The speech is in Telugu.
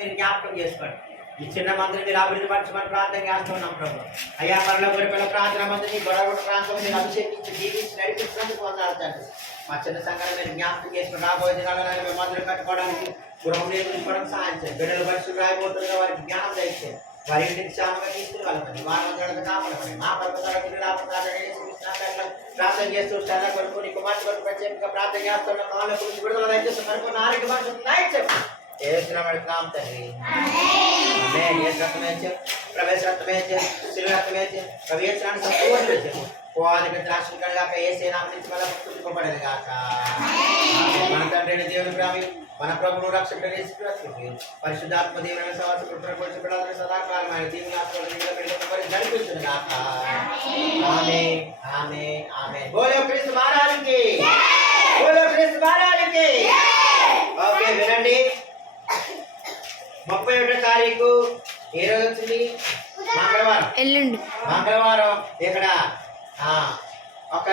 మీరు జ్ఞాపకం చేసుకోండి. ఈ చిన్న మందిని మీరు అభివృద్ధి పరచమని ప్రార్థన చేస్తున్నాం ప్రభు. అయ్యా పనుల గొరిపిల్ల ప్రార్థన మందిని గొడవ ప్రాంతం మీరు అభిషేకించి జీవించి నడిపించినందుకు వందనాలు తండ్రి. మా చిన్న సంఘాన్ని మీరు జ్ఞాపకం చేసుకుని రాబోయే దినాలలో మేము మందులు కట్టుకోవడానికి గృహం నిర్మించుకోవడానికి సహాయం చేయండి. బిడ్డలు పరిస్థితులు రాయబోతుండగా వారికి జ్ఞానం దయచేయండి. వారి ఇంటికి క్షేమంగా తీసుకుని వెళ్ళండి. వారి మందులను కాపాడండి. మా పర్వతాలకు ప్రార్థన చేస్తూ చాలా కొరకు నీ కుమార్తె కొరకు ప్రత్యేకంగా ప్రార్థన చేస్తున్న కాళ్ళ గురించి విడుదల దయచేసి మరికొన్న ఆరోగ్య భాష ఏసునామం తండ్రి. ప్రవేశ రక్తమే శిలువ ప్రవేశాన్ని సంపూర్ణ పోవాలని రాష్ట్రం కాక ఏసే నామం నుంచి మళ్ళీ పుట్టుకోబడేది కాక. మన తండ్రి దేవుని ప్రేమి మన ప్రభువు రక్షకుడు యేసుక్రీస్తుకి పరిశుద్ధాత్మ దేవుని సవాసపడాలని సదాకాలం ఆయన దీవుని నడిపించును గాక. ఆమేన్ ఆమేన్ ఆమేన్. బోలో క్రీస్తు మహారాజుకి, బోలో క్రీస్తు మహారాజుకి. ఓకే వినండి, 31వ తారీఖు ఏ రోజు వచ్చింది? మంగళవారం. మంగళవారం ఇక్కడ ఒక